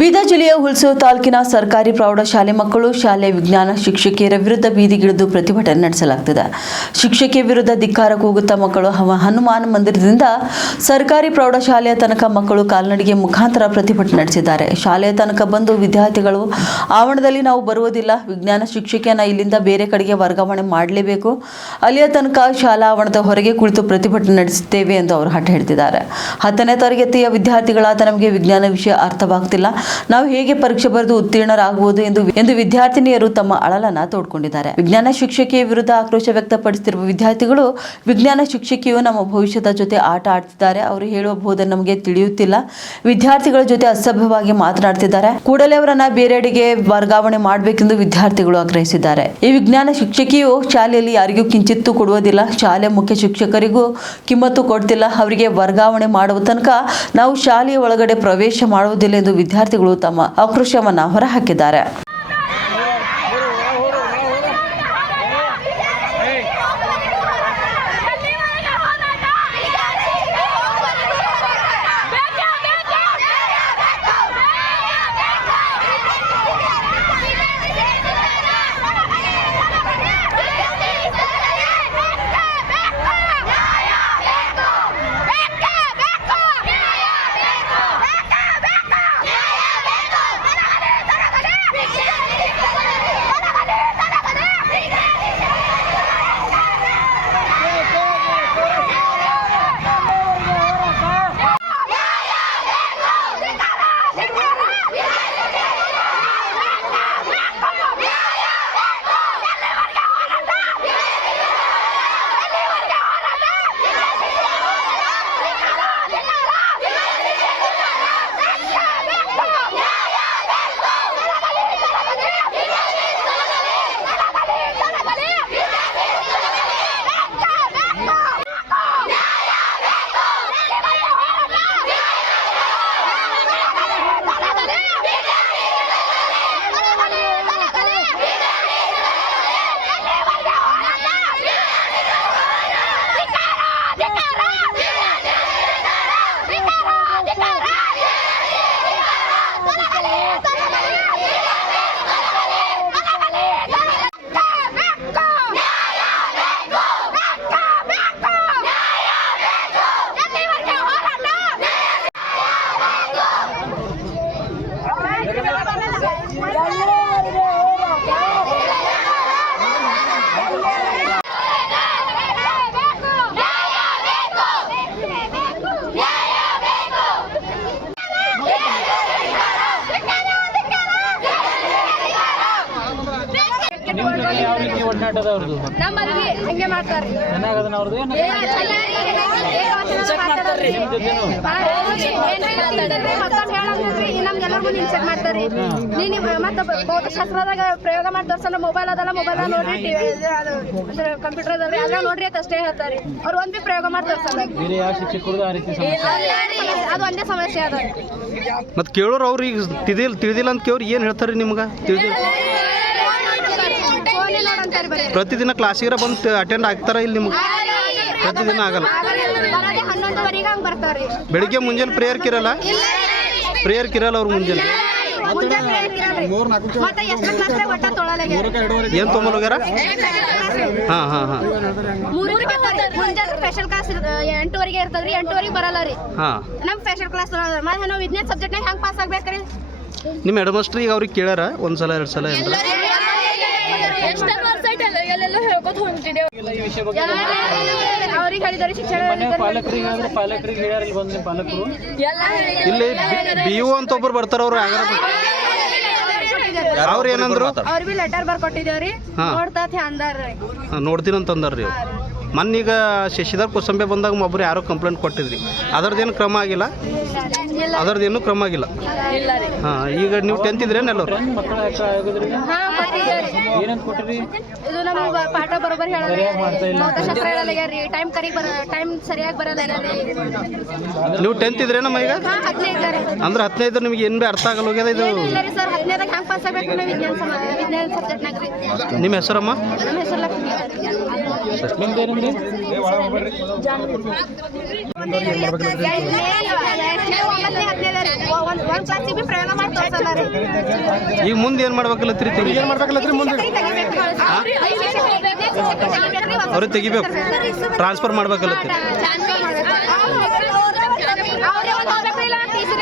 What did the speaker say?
ಬೀದರ್ ಜಿಲ್ಲೆಯ ಹುಲ್ಸೂರು ತಾಲೂಕಿನ ಸರ್ಕಾರಿ ಪ್ರೌಢಶಾಲೆ ಮಕ್ಕಳು ಶಾಲೆ ವಿಜ್ಞಾನ ಶಿಕ್ಷಕಿಯರ ವಿರುದ್ಧ ಬೀದಿಗಿಳಿದು ಪ್ರತಿಭಟನೆ ನಡೆಸಲಾಗುತ್ತಿದೆ. ಶಿಕ್ಷಕಿಯ ವಿರುದ್ಧ ಧಿಕ್ಕಾರ ಕೂಗುತ್ತಾ ಮಕ್ಕಳು ಹನುಮಾನ ಮಂದಿರದಿಂದ ಸರ್ಕಾರಿ ಪ್ರೌಢಶಾಲೆಯ ತನಕ ಮಕ್ಕಳು ಕಾಲ್ನಡಿಗೆ ಮುಖಾಂತರ ಪ್ರತಿಭಟನೆ ನಡೆಸಿದ್ದಾರೆ. ಶಾಲೆಯ ತನಕ ಬಂದು ವಿದ್ಯಾರ್ಥಿಗಳು ಆವರಣದಲ್ಲಿ ನಾವು ಬರುವುದಿಲ್ಲ, ವಿಜ್ಞಾನ ಶಿಕ್ಷಕಿಯನ್ನ ಇಲ್ಲಿಂದ ಬೇರೆ ಕಡೆಗೆ ವರ್ಗಾವಣೆ ಮಾಡಲೇಬೇಕು, ಅಲ್ಲಿಯ ತನಕ ಶಾಲಾ ಆವರಣದ ಹೊರಗೆ ಕುಳಿತು ಪ್ರತಿಭಟನೆ ನಡೆಸುತ್ತೇವೆ ಎಂದು ಅವರು ಹಠ ಹಿಡಿದಿದ್ದಾರೆ. 10ನೇ ತರಗತಿಯ ವಿದ್ಯಾರ್ಥಿಗಳಾದ ನಮಗೆ ವಿಜ್ಞಾನ ವಿಷಯ ಅರ್ಥವಾಗುತ್ತಿಲ್ಲ, ನಾವು ಹೇಗೆ ಪರೀಕ್ಷೆ ಬರೆದು ಉತ್ತೀರ್ಣರಾಗುವುದು ಎಂದು ವಿದ್ಯಾರ್ಥಿನಿಯರು ತಮ್ಮ ಅಳಲನ್ನ ತೋಡ್ಕೊಂಡಿದ್ದಾರೆ. ವಿಜ್ಞಾನ ಶಿಕ್ಷಕಿಯ ವಿರುದ್ಧ ಆಕ್ರೋಶ ವ್ಯಕ್ತಪಡಿಸುತ್ತಿರುವ ವಿದ್ಯಾರ್ಥಿಗಳು, ವಿಜ್ಞಾನ ಶಿಕ್ಷಕಿಯು ನಮ್ಮ ಭವಿಷ್ಯದ ಜೊತೆ ಆಟ ಆಡ್ತಿದ್ದಾರೆ, ಅವರು ಹೇಳುವ ಬೋಧನೆ ನಮಗೆ ತಿಳಿಯುತ್ತಿಲ್ಲ, ವಿದ್ಯಾರ್ಥಿಗಳ ಜೊತೆ ಅಸಭ್ಯವಾಗಿ ಮಾತನಾಡ್ತಿದ್ದಾರೆ, ಕೂಡಲೇ ಅವರನ್ನ ಬೇರೆಡೆಗೆ ವರ್ಗಾವಣೆ ಮಾಡಬೇಕೆಂದು ವಿದ್ಯಾರ್ಥಿಗಳು ಆಗ್ರಹಿಸಿದ್ದಾರೆ. ಈ ವಿಜ್ಞಾನ ಶಿಕ್ಷಕಿಯು ಶಾಲೆಯಲ್ಲಿ ಯಾರಿಗೂ ಕಿಂಚಿತ್ತೂ ಕೊಡುವುದಿಲ್ಲ, ಶಾಲೆ ಮುಖ್ಯ ಶಿಕ್ಷಕರಿಗೂ ಕಿಮ್ಮತ್ತು ಕೊಡ್ತಿಲ್ಲ, ಅವರಿಗೆ ವರ್ಗಾವಣೆ ಮಾಡುವ ತನಕ ನಾವು ಶಾಲೆಯ ಒಳಗಡೆ ಪ್ರವೇಶ ಮಾಡುವುದಿಲ್ಲ ಎಂದು ವಿದ್ಯಾರ್ಥಿಗಳು ತಮ್ಮ ಆಕ್ರೋಶವನ್ನು ಹೊರಹಾಕಿದ್ದಾರೆ. ನಮ್ಮಲ್ಲಿ ಹಂಗೆ ಮಾಡ್ತಾರೆ. ನಮ್ಗೆಲ್ಲರಿಗೂ ಇನ್ಸೆಟ್ ಮಾಡ್ತಾರೆ. ಮತ್ತೆ ಭೌತಶಾಸ್ತ್ರದಾಗ ಪ್ರಯೋಗ ಮಾಡಿ ತೋರ್ಸಲ್ಲ, ಮೊಬೈಲ್ ಅದಲ್ಲ, ಮೊಬೈಲ್ ನೋಡ್ರಿ, ಕಂಪ್ಯೂಟರ್ ಅದಾವ್ರಿ, ಅದ್ರ ನೋಡ್ರಿ ಅಂತ ಅಷ್ಟೇ ಹೇಳ್ತಾರೆ. ಅವ್ರು ಒಂದ್ ಪ್ರಯೋಗ ಮಾಡಿ ತೋರ್ಸಲ್ಲ, ಅದು ಒಂದೇ ಸಮಸ್ಯೆ ಅದ. ಮತ್ತೆ ಕೇಳೋರು ಅವ್ರಿಗೆ ತಿಳಿದಿಲ್ಲ ಅಂತ ಕೇವ್ರಿ ಏನ್ ಹೇಳ್ತಾರೆ ನಿಮ್ಗೆ? ಪ್ರತಿದಿನ ಕ್ಲಾಸಿಗೆ ಬಂದು ಅಟೆಂಡ್ ಆಗ್ತಾರ ಇಲ್ಲಿ ನಿಮ್ಗೆ? ಪ್ರತಿದಿನ ಆಗಲ್ಲ. 11:30 ಹಂಗೆ ಬರ್ತಾವ್ರಿ. ಬೆಳಿಗ್ಗೆ ಮುಂಜಾನೆ ಪ್ರೇಯರ್ಕ್ ಇರಲ್ಲ ಅವ್ರು ಮುಂಜಾನೆ ಏನ್ ತೊಗೊಂಬಲ್ ಹಾಂ ಸ್ಪೆಷಲ್ ಕ್ಲಾಸ್ 8:00 ಇರ್ತದ್ರಿ, 8:00 ಬರಲ್ಲ ರೀ. ನಮ್ ಸ್ಪೆಷಲ್ ಕ್ಲಾಸ್ ಮತ್ತೆ ನಾವು ವಿಜ್ಞಾನ ಸಬ್ಜೆಕ್ಟ್ನಾಗ ಹೆಂಗೆ ಪಾಸ್ ಆಗ್ಬೇಕ್ರಿ? ನಿಮ್ಮ ಹೆಡ್ ಮಾಸ್ಟರ್ ಈಗ ಅವ್ರಿಗೆ ಕೇಳ್ಯಾರ ಒಂದ್ಸಲ 2 ಸಲ ಅವ್ರಿಗೆ ಹೇಳಿದಾರೆ ಶಿಕ್ಷಣ ಇಲ್ಲಿ BO ಅಂತ ಒಬ್ರು ಬರ್ತಾರ, ಅವ್ರು ಅವ್ರು ಏನಂದ್ರು? ಅವ್ರಿಗೆ ಲೆಟರ್ ಬರ್ಕೊಟ್ಟಿದೇವ್ರಿ, ನೋಡ್ತೀನಂತ ಅಂದಾರ್ರಿ. ಮನ್ನೀಗ ಶಶಿಧರ್ ಕೋಸಂಬೆ ಬಂದಾಗ ಒಬ್ರು ಯಾರೋ ಕಂಪ್ಲೇಂಟ್ ಕೊಟ್ಟಿದ್ರಿ, ಅದರದ್ದೇನು ಕ್ರಮ ಆಗಿಲ್ಲ? ಅದರದ್ದೇನು ಕ್ರಮ ಆಗಿಲ್ಲ. ಹಾಂ, ಈಗ ನೀವು 10th ಇದ್ರೇನು ಎಲ್ಲರೂ? ಇದು ನಮ್ಗೆ ಪಾಠ ಬರೋಬ್ಬರಿ ಭೌತಶಾಸ್ತ್ರ ಹೇಳಲ್ಲಾಗ್ಯಾರಿ, ಟೈಮ್ ಸರಿಯಾಗಿ ಬರಲ್ಲಾಗ್ಯಾರಿ. ನೀವು 10th ಇದ್ರೇನಮ್ಮ ಈಗ? ಅಂದ್ರೆ 15 ನಿಮ್ಗೆ ಏನು ಭೀ ಅರ್ಥ ಆಗಲ್ಲ ಹೋಗ್ಯದ ಇದು? ಸರ್ 15ದಾಗ ಹೆಂಗೆ ಪಾಸ್ ಆಗ್ಬೇಕು ವಿಜ್ಞಾನ ಸಬ್ಜೆಕ್ಟ್ನಾಗ ರೀ. ನಿಮ್ಮ ಹೆಸರಮ್ಮ? ನಮ್ಮ ಹೆಸರು ಲಕ್ಷ್ಮಿ. ಪ್ರಯೋಗ ಮಾಡಿ ತೋರ್ಸಲ್ಲ ರೀ. ಈಗ ಮುಂದೆ ಏನು ಮಾಡ್ಬೇಕಲ್ಲತ್ರಿ? ಏನು ಮಾಡ್ಬೇಕಲ್ಲತ್ರಿ ಮುಂದೆ? ಅವ್ರಿಗೆ ತೆಗಿಬೇಕು, ಟ್ರಾನ್ಸ್ಫರ್ ಮಾಡ್ಬೇಕಲ್ಲತ್ರಿ. ಅವ್ರೇ